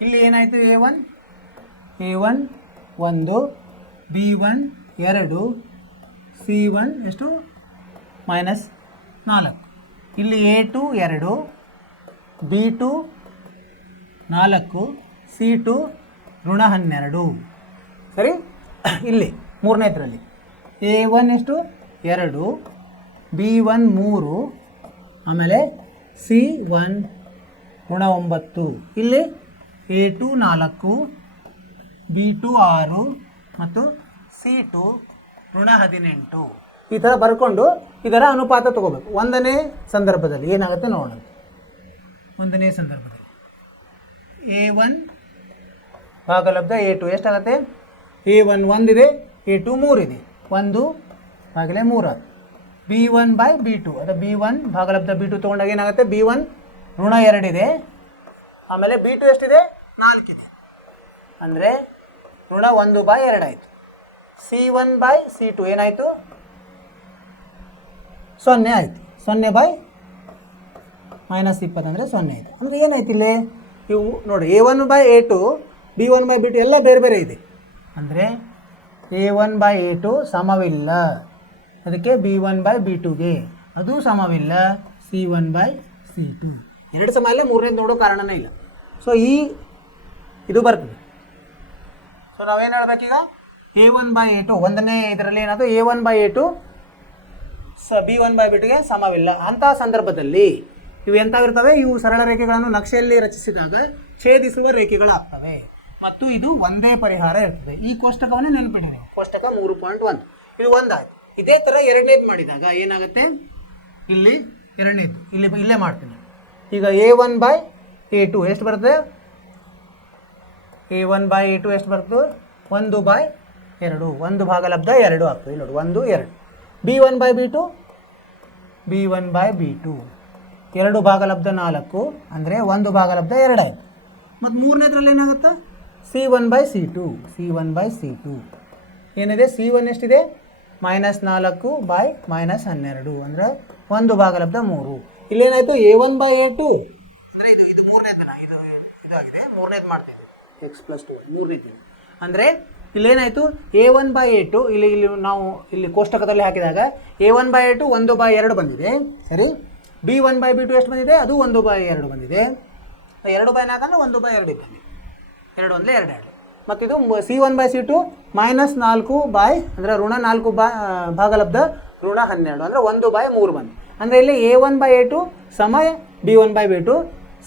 ಇಲ್ಲಿ ಏನಾಯಿತು? A1 1, B1 2, C1 ಎಷ್ಟು? -4. ಇಲ್ಲಿ A2 2, B2 4, C2 -12. ಸರಿ, ಇಲ್ಲಿ ಮೂರನೇದ್ರಲ್ಲಿ A1 ಎಷ್ಟು? 2, B1 3, ಆಮೇಲೆ C1 -9. ಇಲ್ಲಿ A2 4, B2 6 ಮತ್ತು C2 -18. ಈ ಥರ ಬರ್ಕೊಂಡು ಇದರ ಅನುಪಾತ ತಗೋಬೇಕು. ಒಂದನೇ ಸಂದರ್ಭದಲ್ಲಿ ಏನಾಗುತ್ತೆ ನೋಡೋಣ. ಒಂದನೇ ಸಂದರ್ಭದಲ್ಲಿ A1 ಭಾಗಲಬ್ಧ A2 ಎಷ್ಟಾಗುತ್ತೆ? A1 1 ಇದೆ, A2 3 ಇದೆ, 1/3. B1/B2 ಅದು B1 ಭಾಗಲಬ್ಧ B2 ತೊಗೊಂಡಾಗ ಏನಾಗುತ್ತೆ? B1 -2 ಇದೆ, ಆಮೇಲೆ B2 ಎಷ್ಟಿದೆ? 4 ಇದೆ, ಅಂದರೆ -1/2 ಆಯಿತು. C1/C2 ಏನಾಯಿತು? 0 ಆಯಿತು. 0/-20 ಅಂದರೆ 0 ಆಯಿತು. ಅಂದರೆ ಏನಾಯ್ತು ಇಲ್ಲಿ? ಇವು ನೋಡಿ, A1/A2, B1/B2 ಎಲ್ಲ ಬೇರೆ ಬೇರೆ ಇದೆ. ಅಂದರೆ A1/A2 ಸಮವಿಲ್ಲ, ಅದಕ್ಕೆ B1/B2ಗೆ ಅದು ಸಮವಿಲ್ಲ. C1/C2 ಎರಡು ಸಮ ಇಲ್ಲ, ಮೂರನೇದು ನೋಡೋ ಕಾರಣನೇ ಇಲ್ಲ. ಸೊ ಇದು ಬರ್ತದೆ. ಸೊ ನಾವೇನು ಹೇಳ್ಬೇಕೀಗ? A1/A2 ಒಂದನೇ ಇದರಲ್ಲಿ ಏನಾದರೂ A1/A2 B1/B2ಗೆ ಸಮವಿಲ್ಲ. ಅಂತಹ ಸಂದರ್ಭದಲ್ಲಿ ಇವು ಎಂತಾಗಿರ್ತವೆ? ಇವು ಸರಳ ರೇಖೆಗಳನ್ನು ನಕ್ಷೆಯಲ್ಲಿ ರಚಿಸಿದಾಗ ಛೇದಿಸುವ ರೇಖೆಗಳಾಗ್ತವೆ ಮತ್ತು ಇದು ಒಂದೇ ಪರಿಹಾರ ಇರ್ತದೆ. ಈ ಕೋಷ್ಟಕವನ್ನೇ ನೆನಪಿಡಿ. ಕೋಷ್ಟಕ 3.1 ಇದು ಒಂದಾಯ್ತು. ಇದೇ ಥರ ಎರಡನೇದು ಮಾಡಿದಾಗ ಏನಾಗುತ್ತೆ? ಇಲ್ಲಿ ಎರಡನೇದು ಇಲ್ಲೇ ಮಾಡ್ತೀನಿ. ಈಗ A1/A2 ಎಷ್ಟು ಬರ್ತದೆ? A1/A2 ಎಷ್ಟು ಬರ್ತದೆ? 1/2, 1 ಭಾಗಲಬ್ಧ 2 ಆಗ್ತದೆ. ಇಲ್ಲಿ ನೋಡಿ, 1 2. B1/B2 2 ಭಾಗಲಬ್ಧ 4 ಅಂದರೆ 1 ಭಾಗಲಬ್ಧ 2 ಆಯಿತು. ಮತ್ತು ಮೂರನೇದ್ರಲ್ಲಿ ಏನಾಗುತ್ತೆ? C1/C2 ಏನಿದೆ? C1 ಎಷ್ಟಿದೆ? -4/-12 ಅಂದರೆ 1 ಭಾಗಲಬ್ಧ 3. ಇಲ್ಲೇನಾಯಿತು? A1/A2 ಅಂದರೆ ಇದು ಮೂರನೇದಲ್ಲ, ಇದಾಗಿದೆ. ಮೂರನೇದು ಮಾಡ್ತೀವಿ, x+2 ಮೂರನೇದು. ಅಂದರೆ ಇಲ್ಲೇನಾಯಿತು? A1/A2 ಇಲ್ಲಿ ನಾವು ಇಲ್ಲಿ ಕೋಷ್ಟಕದಲ್ಲಿ ಹಾಕಿದಾಗ A1/A2 1/2 ಬಂದಿದೆ. ಸರಿ, B1/B2 ಎಷ್ಟು ಬಂದಿದೆ? ಅದು 1/2 ಬಂದಿದೆ. 2/4 ಅಂದರೆ 1/2 ಇದ್ದಾನೆ. 2 ಅಂದರೆ 2. ಮತ್ತು ಇದು C1/C2 -4 ಅಂದರೆ -4 ಭಾಗಲಬ್ಧ -12 ಅಂದರೆ 1/3 ಬಂದು. ಅಂದರೆ ಇಲ್ಲಿ A1/A2 ಸಮ B1/B2,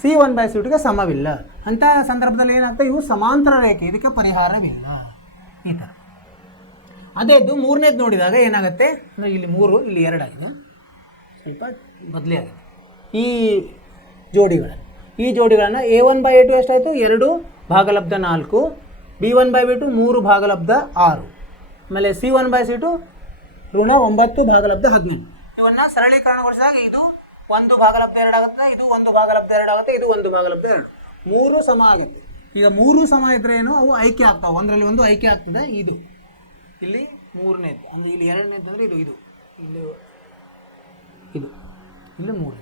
C1/C2ಗೆ ಸಮವಿಲ್ಲ. ಅಂಥ ಸಂದರ್ಭದಲ್ಲಿ ಏನಾಗ್ತದೆ? ಇವು ಸಮಾಂತರ ರೇಖೆ, ಇದಕ್ಕೆ ಪರಿಹಾರವಿಲ್ಲ. ಈ ಥರ. ಅದೇದು ಮೂರನೇದು ನೋಡಿದಾಗ ಏನಾಗುತ್ತೆ ಅಂದರೆ ಇಲ್ಲಿ 3 ಇಲ್ಲಿ 2 ಆಗಿದೆ, ಸ್ವಲ್ಪ ಬದಲೇ ಆಗಿದೆ. ಈ ಜೋಡಿಗಳನ್ನು A1/A2 ಎಷ್ಟಾಯಿತು? 2 ಭಾಗಲಬ್ಧ 4, B1/B2 3 ಭಾಗಲಬ್ಧ 6, ಆಮೇಲೆ C1/C2 ಋಣ 9 ಭಾಗಲಬ್ಧ 11. ಇವನ್ನ ಸರಳೀಕರಣಗೊಳಿಸಿದಾಗ ಇದು 1 ಭಾಗಲಬ್ಧ 2 ಆಗುತ್ತೆ, ಇದು 1 ಭಾಗಲಬ್ಧ 2 ಆಗುತ್ತೆ, ಇದು 1 ಭಾಗಲಬ್ಧ 2. 3 ಸಮ ಆಗುತ್ತೆ. ಈಗ 3 ಸಮ ಇದ್ರೆ ಏನು, ಅವು ಆಯ್ಕೆ ಆಗ್ತಾವೆ. ಒಂದರಲ್ಲಿ ಒಂದು ಆಯ್ಕೆ ಆಗ್ತದೆ. ಇದು ಇಲ್ಲಿ 3ನೇದು ಅಂದರೆ ಇಲ್ಲಿ 2ನೇದು ಅಂದರೆ ಇದು ಇದು ಇಲ್ಲಿ ಇದು ಇಲ್ಲಿ 3.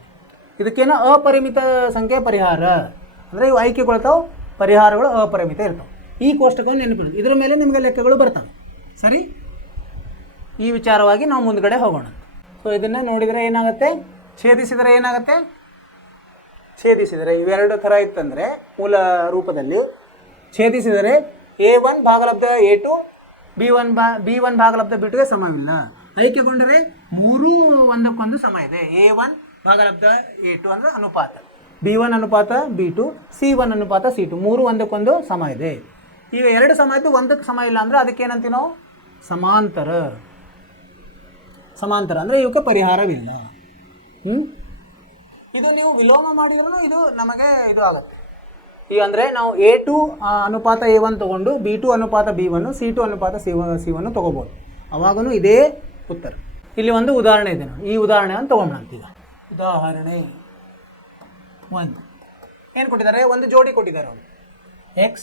ಇದಕ್ಕೇನು ಅಪರಿಮಿತ ಸಂಖ್ಯೆ ಪರಿಹಾರ ಅಂದರೆ ಇವು ಆಯ್ಕೆಗೊಳ್ತಾವೆ, ಪರಿಹಾರಗಳು ಅಪರಿಮಿತ ಇರ್ತಾವೆ. ಈ ಕೋಷ್ಟಕವನ್ನು ನೆನಪಿಡುತ್ತೆ. ಇದರ ಮೇಲೆ ನಿಮಗೆ ಲೆಕ್ಕಗಳು ಬರ್ತವೆ. ಸರಿ, ಈ ವಿಚಾರವಾಗಿ ನಾವು ಮುಂದ್ಗಡೆ ಹೋಗೋಣ. ಸೊ ಇದನ್ನು ನೋಡಿದರೆ ಏನಾಗುತ್ತೆ, ಛೇದಿಸಿದರೆ ಏನಾಗುತ್ತೆ, ಛೇದಿಸಿದರೆ ಇವೆರಡು ಥರ ಇತ್ತಂದರೆ ಮೂಲ ರೂಪದಲ್ಲಿ ಛೇದಿಸಿದರೆ A1 ಭಾಗಲಬ್ಧ A2 B1 ಭಾಗಲಬ್ಧ B2ಗೆ ಸಮವಿಲ್ಲ. ಆಯ್ಕೆಗೊಂಡರೆ 3 ಒಂದಕ್ಕೊಂದು ಸಮ ಇದೆ. A1 ಭಾಗಲಬ್ಧ A2 ಅಂದರೆ ಅನುಪಾತ, B1 ಅನುಪಾತ B2, C1 ಅನುಪಾತ C2, 3 ಒಂದಕ್ಕೊಂದು ಸಮ ಇದೆ. ಈಗ 2 ಸಮ ಇದ್ದು 1ಕ್ಕೆ ಸಮ ಇಲ್ಲ ಅಂದರೆ ಅದಕ್ಕೆ ಏನಂತೀವಿ ನಾವು, ಸಮಾಂತರ. ಸಮಾಂತರ ಅಂದರೆ ಇವಕ್ಕೆ ಪರಿಹಾರವಿಲ್ಲ. ಇದು ನೀವು ವಿಲೋಮ ಮಾಡಿದ್ರೂ ಇದು ನಮಗೆ ಇದು ಆಗುತ್ತೆ. ಈಗ ಅಂದರೆ ನಾವು A2 ಅನುಪಾತ A1 ತೊಗೊಂಡು B2 ಅನುಪಾತ B1, C2 ಅನುಪಾತ C1 ತೊಗೋಬೋದು. ಅವಾಗೂ ಇದೇ ಉತ್ತರ. ಇಲ್ಲಿ ಒಂದು ಉದಾಹರಣೆ ಇದೆ ನೋಡಿ, ಈ ಉದಾಹರಣೆಯನ್ನು ತೊಗೊಂಡಂತೀಗ. ಉದಾಹರಣೆ 1 ಏನು ಕೊಟ್ಟಿದ್ದಾರೆ, ಒಂದು ಜೋಡಿ ಕೊಟ್ಟಿದ್ದಾರೆ. ಅವರು x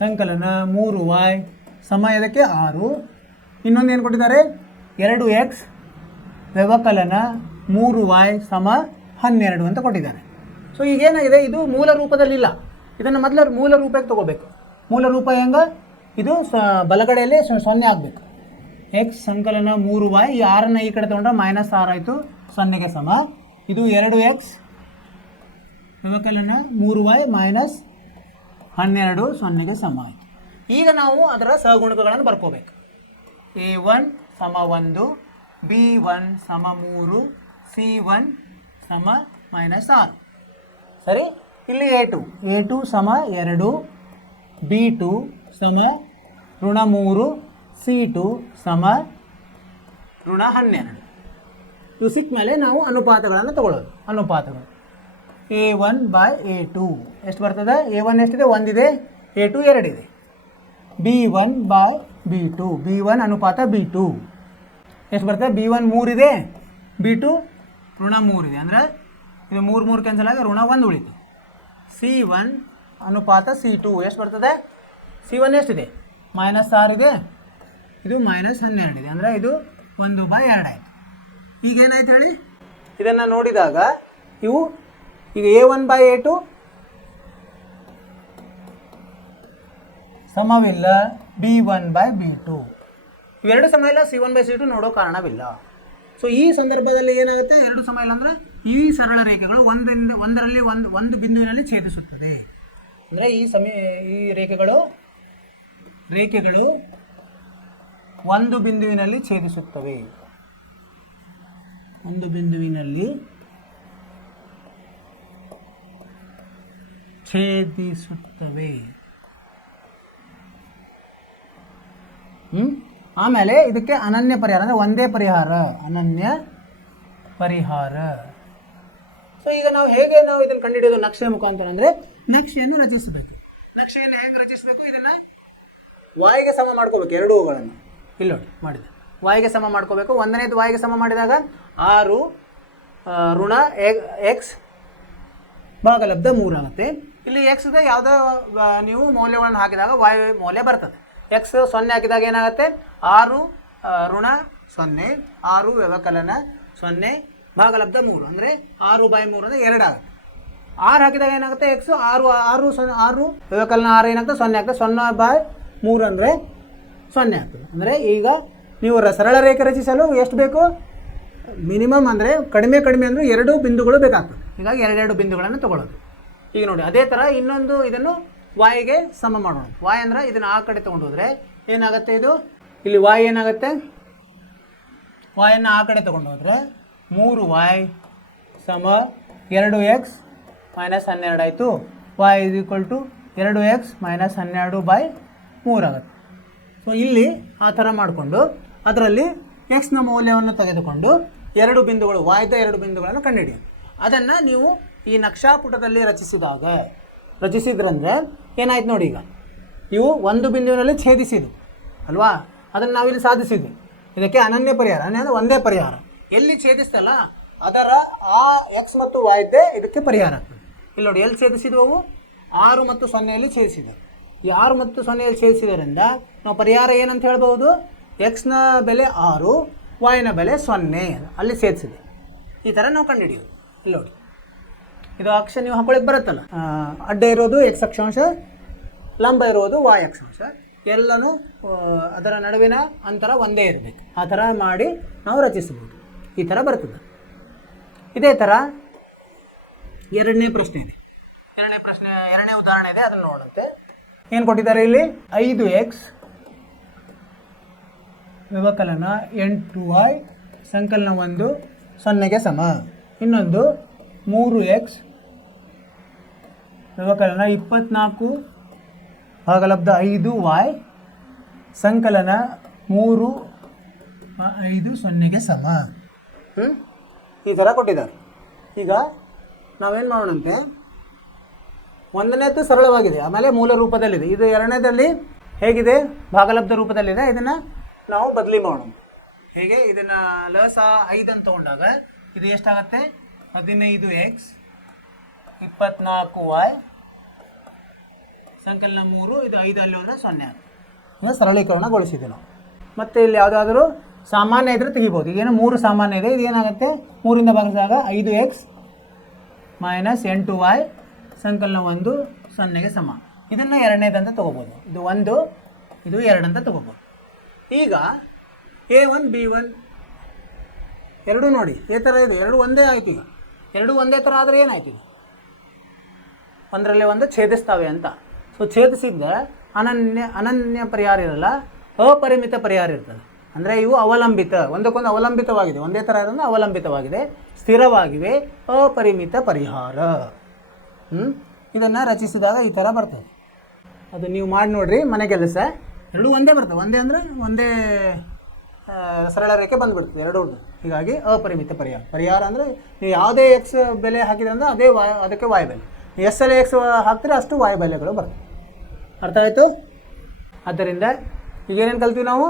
ಸಂಕಲನ 3y ಸಮಯದಕ್ಕೆ 6. ಇನ್ನೊಂದು ಏನು ಕೊಟ್ಟಿದ್ದಾರೆ, 2x ವ್ಯವಕಲನ 3y ಸಮ 12 ಅಂತ ಕೊಟ್ಟಿದ್ದಾರೆ. ಸೊ ಈಗೇನಾಗಿದೆ, ಇದು ಮೂಲ ರೂಪದಲ್ಲಿಲ್ಲ. ಇದನ್ನು ಮೊದಲು ಮೂಲ ರೂಪಕ್ಕೆ ತೊಗೋಬೇಕು. ಮೂಲ ರೂಪ ಹೆಂಗೆ, ಇದು ಬಲಗಡೆಯಲ್ಲಿ 0 ಆಗಬೇಕು. ಎಕ್ಸ್ ಸಂಕಲನ 3y, ಈ 6ನ್ನು ಈ ಕಡೆ ತೊಗೊಂಡ್ರೆ -6 ಆಯಿತು, 0ಗೆ ಸಮ. ಇದು 2x ವ್ಯವಕಲನ 3y -12 0ಗೆ ಸಮ ಆಯಿತು. ಈಗ ನಾವು ಅದರ ಸಹಗುಣಕಗಳನ್ನು ಬರ್ಕೋಬೇಕು. A1 ಸಮ 1, B1 ಸಮ 3, C1 ಸಮ -6. ಸರಿ, ಇಲ್ಲಿ A2 ಸಮ 2, B2 ಸಮ ಋಣ 3, C2 ಸಮ ಋಣ 12. ಇವು ಸಿಕ್ಕ ಮೇಲೆ ನಾವು ಅನುಪಾತಗಳನ್ನು ತಗೊಳ್ಳೋದು. ಅನುಪಾತಗಳು A1/A2 ಎಷ್ಟು ಬರ್ತದೆ, A1 ಎಷ್ಟಿದೆ, 1 ಇದೆ, A2 2 ಇದೆ. B1/B2, B1 ಅನುಪಾತ B2 ಎಷ್ಟು ಬರ್ತದೆ, B1 3 ಇದೆ, B2 ಋಣ 3 ಇದೆ. ಅಂದರೆ ಇದು 3 ಕ್ಯಾನ್ಸಲ್ ಆಗಿ ಋಣ 1 ಉಳಿತು. C1 ಅನುಪಾತ C2 ಎಷ್ಟು ಬರ್ತದೆ, C1 ಎಷ್ಟಿದೆ, -6 ಇದೆ, ಇದು -12 ಇದೆ. ಅಂದರೆ ಇದು 1/2 ಆಯಿತು. ಈಗೇನಾಯ್ತು ಹೇಳಿ, ಇದನ್ನು ನೋಡಿದಾಗ ಇವು ಈಗ A1/A2 ಸಮವಿಲ್ಲ, B1/B2 ಇವೆರಡು ಸಮ ಇಲ್ಲ, C1/C2 ನೋಡೋ ಕಾರಣವಿಲ್ಲ. ಸೊ ಈ ಸಂದರ್ಭದಲ್ಲಿ ಏನಾಗುತ್ತೆ, ಎರಡು ಸಮ ಇಲ್ಲ ಅಂದರೆ ಈ ಸರಳ ರೇಖೆಗಳು ಒಂದರಲ್ಲಿ ಒಂದು ಬಿಂದುವಿನಲ್ಲಿ ಛೇದಿಸುತ್ತದೆ. ಅಂದರೆ ಈ ರೇಖೆಗಳು ಒಂದು ಬಿಂದುವಿನಲ್ಲಿ ಛೇದಿಸುತ್ತವೆ. ಒಂದು ಬಿಂದುವಿನಲ್ಲಿ ಛೇದಿಸುತ್ತವೆ. ಆಮೇಲೆ ಇದಕ್ಕೆ ಅನನ್ಯ ಪರಿಹಾರ ಅಂದರೆ ಒಂದೇ ಪರಿಹಾರ, ಅನನ್ಯ ಪರಿಹಾರ. ಸೊ ಈಗ ನಾವು ಹೇಗೆ ಇದನ್ನು ಕಂಡುಹಿಡಿಯೋದು, ನಕ್ಷೆ ಮುಖಾಂತರ. ಅಂದರೆ ನಕ್ಷೆಯನ್ನು ರಚಿಸಬೇಕು. ನಕ್ಷೆಯನ್ನು ಹೇಗೆ ರಚಿಸಬೇಕು, ಇದನ್ನು ವಾಯಿಗೆ ಸಮ ಮಾಡ್ಕೋಬೇಕು. ಎರಡೂ ಹೂಗಳನ್ನು ಇಲ್ಲಿ ನೋಡಿ ಮಾಡಿದೆ, ವಾಯಿಗೆ ಸಮ ಮಾಡ್ಕೋಬೇಕು. ಒಂದನೇದು ವಾಯಿಗೆ ಸಮ ಮಾಡಿದಾಗ 6 ಋಣ x ಭಾಗಲಬ್ಧ 3 ಆಗುತ್ತೆ. ಇಲ್ಲಿ ಎಕ್ಸ್ದ ಯಾವುದೋ ನೀವು ಮೌಲ್ಯಗಳನ್ನು ಹಾಕಿದಾಗ y ಮೌಲ್ಯ ಬರ್ತದೆ. x 0 ಹಾಕಿದಾಗ ಏನಾಗುತ್ತೆ, 6 ಋಣ 0, 6 ವ್ಯವಕಲನ 0 ಭಾಗಲಬ್ಧ 3 ಅಂದರೆ 6/3 ಅಂದರೆ 2 ಆಗುತ್ತೆ. 6 ಹಾಕಿದಾಗ ಏನಾಗುತ್ತೆ, x 6 ವ್ಯವಕಲನ 6 ಏನಾಗುತ್ತೆ, 0 ಆಗ್ತದೆ. 0/3 ಅಂದರೆ 0 ಆಗ್ತದೆ. ಅಂದರೆ ಈಗ ನೀವು ಸರಳ ರೇಖೆ ರಚಿಸಲು ಎಷ್ಟು ಬೇಕು, ಮಿನಿಮಮ್ ಅಂದರೆ ಕಡಿಮೆ ಅಂದರೆ 2 ಬಿಂದುಗಳು ಬೇಕಾಗ್ತದೆ. ಹೀಗಾಗಿ 2 ಬಿಂದುಗಳನ್ನು ತಗೊಳ್ಳೋದು. ಈಗ ನೋಡಿ, ಅದೇ ಥರ ಇನ್ನೊಂದು ಇದನ್ನು ವಾಯಿಗೆ ಸಮ ಮಾಡೋಣ. ವಾಯ್ ಅಂದರೆ ಇದನ್ನು ಆ ಕಡೆ ತೊಗೊಂಡು ಹೋದರೆ ಏನಾಗುತ್ತೆ, ಇದು ಇಲ್ಲಿ ವಾಯ್ ಏನಾಗುತ್ತೆ, ವಾಯನ್ನು ಆ ಕಡೆ ತೊಗೊಂಡು ಹೋದರೆ 3y ಸಮ 2x -12 ಆಯಿತು. y = 2x -12/3 ಆಗುತ್ತೆ. ಸೊ ಇಲ್ಲಿ ಆ ಥರ ಮಾಡಿಕೊಂಡು ಅದರಲ್ಲಿ ಎಕ್ಸ್ನ ಮೌಲ್ಯವನ್ನು ತೆಗೆದುಕೊಂಡು 2 ಬಿಂದುಗಳು, ವಾಯ್ದ 2 ಬಿಂದುಗಳನ್ನು ಕಂಡುಹಿಡಿಯೋದು. ಅದನ್ನು ನೀವು ಈ ನಕ್ಷಾಪುಟದಲ್ಲಿ ರಚಿಸಿದ್ರಂದರೆ ಏನಾಯ್ತು ನೋಡಿ, ಈಗ ಇವು ಒಂದು ಬಿಂದುವಿನಲ್ಲಿ ಛೇದಿಸಿದ್ವು ಅಲ್ವಾ, ಅದನ್ನು ನಾವಿಲ್ಲಿ ಸಾಧಿಸಿದ್ವಿ. ಇದಕ್ಕೆ ಅನನ್ಯ ಪರಿಹಾರ. ಅಂದರೆ ಒಂದೇ ಪರಿಹಾರ. ಎಲ್ಲಿ ಛೇದಿಸ್ತಲ್ಲ ಅದರ ಆ ಎಕ್ಸ್ ಮತ್ತು ವೈ ಇದ್ದೇ ಇದಕ್ಕೆ ಪರಿಹಾರ ಆಗ್ತದೆ. ಇಲ್ಲಿ ನೋಡಿ, ಎಲ್ಲಿ ಛೇದಿಸಿದವು? 6 ಮತ್ತು 0ಯಲ್ಲಿ ಛೇದಿಸಿದೆ. ಈ 6 ಮತ್ತು 0ಯಲ್ಲಿ ಛೇದಿಸಿದ್ರಿಂದ ನಾವು ಪರಿಹಾರ ಏನಂತ ಹೇಳ್ಬೋದು? ಎಕ್ಸ್ನ ಬೆಲೆ 6, ವೈನ ಬೆಲೆ 0 ಅಲ್ಲಿ ಛೇದಿಸಿದೆ. ಈ ಥರ ನಾವು ಕಂಡುಹಿಡಿಯೋದು. ಇಲ್ಲಿ ನೋಡಿ, ಇದು ಅಕ್ಷ ನೀವು ಹಾಕೊಳ್ಳಿಕ್ಕೆ ಬರುತ್ತಲ್ಲ, ಅಡ್ಡ ಇರೋದು ಎಕ್ಸ್ ಅಕ್ಷಾಂಶ, ಲಂಬ ಇರೋದು ವೈ ಅಕ್ಷಾಂಶ, ಎಲ್ಲನೂ ಅದರ ನಡುವಿನ ಅಂತರ ಒಂದೇ ಇರಬೇಕು. ಆ ಥರ ಮಾಡಿ ನಾವು ರಚಿಸಬಹುದು. ಈ ಥರ ಬರ್ತದೆ. ಇದೇ ಥರ ಎರಡನೇ ಪ್ರಶ್ನೆ ಇದೆ. ಎರಡನೇ ಉದಾಹರಣೆ ಇದೆ, ಅದನ್ನು ನೋಡುತ್ತೆ. ಏನು ಕೊಟ್ಟಿದ್ದಾರೆ ಇಲ್ಲಿ? 5x ವ್ಯವಕಲನ 8y ಸಂಕಲನ 1 0ಗೆ ಸಮ. ಇನ್ನೊಂದು 3x ವ್ಯವಕಲನ 24 ಭಾಗಲಬ್ಧ 5y ಸಂಕಲನ 3 5 0ಗೆ ಸಮ. ಈ ಥರ ಕೊಟ್ಟಿದ್ದಾರೆ. ಈಗ ನಾವೇನು ಮಾಡೋಣಂತೆ, ಒಂದನೇದು ಸರಳವಾಗಿದೆ, ಆಮೇಲೆ ಮೂಲ ರೂಪದಲ್ಲಿದೆ. ಇದು ಎರಡನೇದಲ್ಲಿ ಹೇಗಿದೆ? ಭಾಗಲಬ್ಧ ರೂಪದಲ್ಲಿದೆ. ಇದನ್ನು ನಾವು ಬದಲಿ ಮಾಡೋಣ. ಹೇಗೆ? ಇದನ್ನು ಲಸ 5 ಅಂತ ತಗೊಂಡಾಗ ಇದು ಎಷ್ಟಾಗತ್ತೆ? 15x 24y ಸಂಕಲನ 3, ಇದು 5 ಅಲ್ಲಿ ಹೋದರೆ 0 ಆಗುತ್ತೆ. ಈಗ ಸರಳೀಕರಣಗೊಳಿಸಿದ್ವಿ ನಾವು. ಮತ್ತು ಇಲ್ಲಿ ಯಾವುದಾದ್ರೂ ಸಾಮಾನ್ಯ ಇದ್ದರೆ ತೆಗಿಬೋದು. ಈಗೇನು 3 ಸಾಮಾನ್ಯ ಇದೆ. ಇದು ಏನಾಗುತ್ತೆ? 3ರಿಂದ ಭಾಗಿಸಿದಾಗ 5x - 8y ಸಂಕಲನ 1 0ಗೆ ಸಮ. ಇದನ್ನು ಎರಡನೇದಂತ ತೊಗೋಬೋದು. ಇದು 1, ಇದು 2 ಅಂತ ತೊಗೋಬೋದು. ಈಗ A1 B1 ಎರಡೂ ನೋಡಿ ಈ ಥರ ಇದೆ. ಎರಡು ಒಂದೇ ಆಯ್ತು. ಈಗ ಎರಡೂ ಒಂದೇ ಥರ ಆದರೆ ಏನಾಯ್ತು? ಈಗ ಒಂದರಲ್ಲಿ ಒಂದು ಛೇದಿಸ್ತವೆ ಅಂತ. ಸೊ ಛೇದಿಸಿದ್ದ ಅನನ್ಯ ಪರಿಹಾರ ಇರಲ್ಲ, ಅಪರಿಮಿತ ಪರಿಹಾರ ಇರ್ತದೆ. ಅಂದರೆ ಇವು ಅವಲಂಬಿತ, ಒಂದಕ್ಕೊಂದು ಅವಲಂಬಿತವಾಗಿದೆ. ಒಂದೇ ಥರ ಇರೋದು ಅವಲಂಬಿತವಾಗಿದೆ, ಸ್ಥಿರವಾಗಿವೆ, ಅಪರಿಮಿತ ಪರಿಹಾರ. ಇದನ್ನು ರಚಿಸಿದಾಗ ಈ ಥರ ಬರ್ತದೆ. ಅದು ನೀವು ಮಾಡಿ ನೋಡಿರಿ ಮನೆ ಕೆಲಸ. ಎರಡೂ ಒಂದೇ ಬರ್ತವೆ. ಒಂದೇ ಅಂದರೆ ಒಂದೇ ಸರಳ ರೇಖೆ ಬಂದುಬಿಡ್ತದೆ ಎರಡೂದು. ಹೀಗಾಗಿ ಅಪರಿಮಿತ ಪರಿಹಾರ ಅಂದರೆ ನೀವು ಯಾವುದೇ ಎಕ್ಸ್ ಬೆಲೆ ಹಾಕಿದ್ರೆ ಅಂದರೆ ಅದೇ ಅದಕ್ಕೆ ವಾಯು ಬೆಲೆ. ಎಷ್ಟಲ್ಲಿ ಎಕ್ಸ್ ಹಾಕ್ತೀರಿ ಅಷ್ಟು ವಾಯು ಬೆಲೆಗಳು ಬರ್ತವೆ. ಅರ್ಥ ಆಯಿತು? ಆದ್ದರಿಂದ ಈಗೇನೇನು ಕಲ್ತೀವಿ ನಾವು?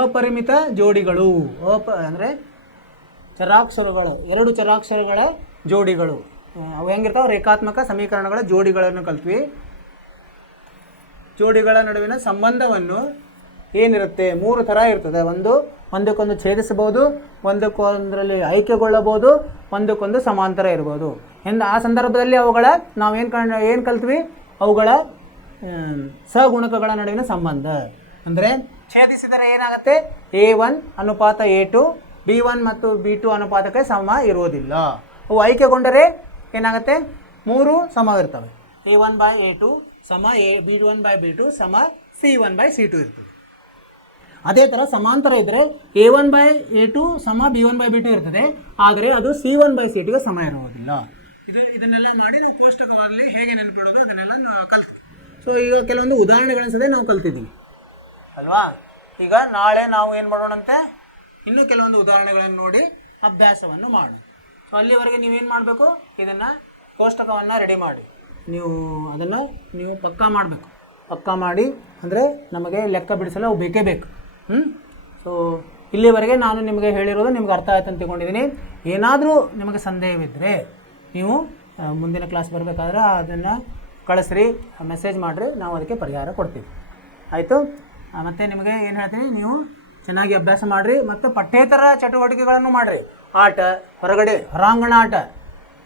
ಅಪರಿಮಿತ ಜೋಡಿಗಳು. ಅಂದರೆ ಚರಾಕ್ಷರಗಳು, ಎರಡು ಚರಾಕ್ಷರಗಳ ಜೋಡಿಗಳು. ಅವು ಹೆಂಗಿರ್ತಾವೆ? ರೇಖಾತ್ಮಕ ಸಮೀಕರಣಗಳ ಜೋಡಿಗಳನ್ನು ಕಲ್ತ್ವಿ. ಜೋಡಿಗಳ ನಡುವಿನ ಸಂಬಂಧವನ್ನು ಏನಿರುತ್ತೆ? 3 ಥರ ಇರ್ತದೆ. ಒಂದಕ್ಕೊಂದು ಛೇದಿಸಬಹುದು, ಒಂದಕ್ಕೊಂದರಲ್ಲಿ ಐಕ್ಯಗೊಳ್ಳಬಹುದು, ಒಂದಕ್ಕೊಂದು ಸಮಾಂತರ ಇರ್ಬೋದು. ಆ ಸಂದರ್ಭದಲ್ಲಿ ಅವುಗಳ ಏನು ಕಲ್ತ್ವಿ? ಅವುಗಳ ಸಗುಣಕಗಳ ನಡುವಿನ ಸಂಬಂಧ. ಅಂದರೆ ಛೇದಿಸಿದರೆ ಏನಾಗುತ್ತೆ? A1 ಅನುಪಾತ A2 B1 ಮತ್ತು B2 ಅನುಪಾತಕ್ಕೆ ಸಮ ಇರುವುದಿಲ್ಲ. ಅವು ಐಕ್ಯಗೊಂಡರೆ ಏನಾಗುತ್ತೆ? 3 ಸಮವಿರ್ತವೆ. A1/A2 ಸಮ B1/B2 ಸಮ C1/C2 ಇರ್ತದೆ. ಅದೇ ಥರ ಸಮಾಂತರ ಇದ್ದರೆ A1/A2 ಸಮ B1/B2 ಇರ್ತದೆ, ಆದರೆ ಅದು C1/C2ಗೆ ಸಮ ಇರುವುದಿಲ್ಲ. ಇದನ್ನೆಲ್ಲ ಮಾಡಿ ನೀವು ಕೋಷ್ಟಕದಲ್ಲಿ ಹೇಗೆ ನೆನಪಿಡೋದು ಅದನ್ನೆಲ್ಲ ನಾವು ಕಲ್ತ್ವಿ. ಸೊ ಈಗ ಕೆಲವೊಂದು ಉದಾಹರಣೆಗಳನ್ನು ಸಹ ನಾವು ಕಲ್ತಿದ್ದೀವಿ ಅಲ್ವಾ? ಈಗ ನಾಳೆ ನಾವು ಏನು ಮಾಡೋಣಂತೆ, ಇನ್ನೂ ಕೆಲವೊಂದು ಉದಾಹರಣೆಗಳನ್ನು ನೋಡಿ ಅಭ್ಯಾಸವನ್ನು ಮಾಡೋಣ. ಸೊ ಅಲ್ಲಿವರೆಗೆ ನೀವೇನು ಮಾಡಬೇಕು? ಇದನ್ನು ಕೋಷ್ಟಕವನ್ನು ರೆಡಿ ಮಾಡಿ ನೀವು ಪಕ್ಕಾ ಮಾಡಬೇಕು. ಪಕ್ಕಾ ಮಾಡಿ ಅಂದರೆ ನಮಗೆ ಲೆಕ್ಕ ಬಿಡಿಸಲು ಅವು ಬೇಕೇ ಬೇಕು. ಸೊ ಇಲ್ಲಿವರೆಗೆ ನಾನು ನಿಮಗೆ ಹೇಳಿರೋದು ನಿಮ್ಗೆ ಅರ್ಥ ಆಯ್ತು ಅಂತ ತಿಳ್ಕೊಂಡಿದ್ದೀನಿ. ಏನಾದರೂ ನಿಮಗೆ ಸಂದೇಹವಿದ್ದರೆ ನೀವು ಮುಂದಿನ ಕ್ಲಾಸ್ ಬರಬೇಕಾದ್ರೆ ಅದನ್ನು ಕಳಿಸ್ರಿ, ಮೆಸೇಜ್ ಮಾಡಿರಿ, ನಾವು ಅದಕ್ಕೆ ಪರಿಹಾರ ಕೊಡ್ತೀವಿ. ಆಯಿತು? ಮತ್ತು ನಿಮಗೆ ಏನು ಹೇಳ್ತೀನಿ, ನೀವು ಚೆನ್ನಾಗಿ ಅಭ್ಯಾಸ ಮಾಡಿರಿ ಮತ್ತು ಪಠ್ಯೇತರ ಚಟುವಟಿಕೆಗಳನ್ನು ಮಾಡಿರಿ. ಆಟ, ಹೊರಗಡೆ ಹೊರಾಂಗಣ ಆಟ,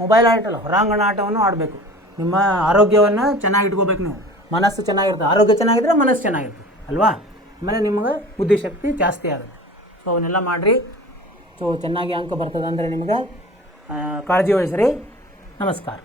ಮೊಬೈಲ್ ಆಟ ಅಲ್ಲ, ಹೊರಾಂಗಣ ಆಟವನ್ನು ಆಡಬೇಕು. ನಿಮ್ಮ ಆರೋಗ್ಯವನ್ನು ಚೆನ್ನಾಗಿ ಇಟ್ಕೋಬೇಕು. ನೀವು ಮನಸ್ಸು ಚೆನ್ನಾಗಿರುತ್ತೆ, ಆರೋಗ್ಯ ಚೆನ್ನಾಗಿದ್ದರೆ ಮನಸ್ಸು ಚೆನ್ನಾಗಿರುತ್ತೆ ಅಲ್ವಾ? ಆಮೇಲೆ ನಿಮಗೆ ಬುದ್ಧಿಶಕ್ತಿ ಜಾಸ್ತಿ ಆಗುತ್ತೆ. ಸೊ ಅವನ್ನೆಲ್ಲ ಮಾಡಿರಿ. ಸೊ ಚೆನ್ನಾಗಿ ಅಂಕ ಬರ್ತದೆ ಅಂದರೆ ನಿಮಗೆ ಕಾಳಜಿ ವಹಿಸ್ರಿ. ನಮಸ್ಕಾರ.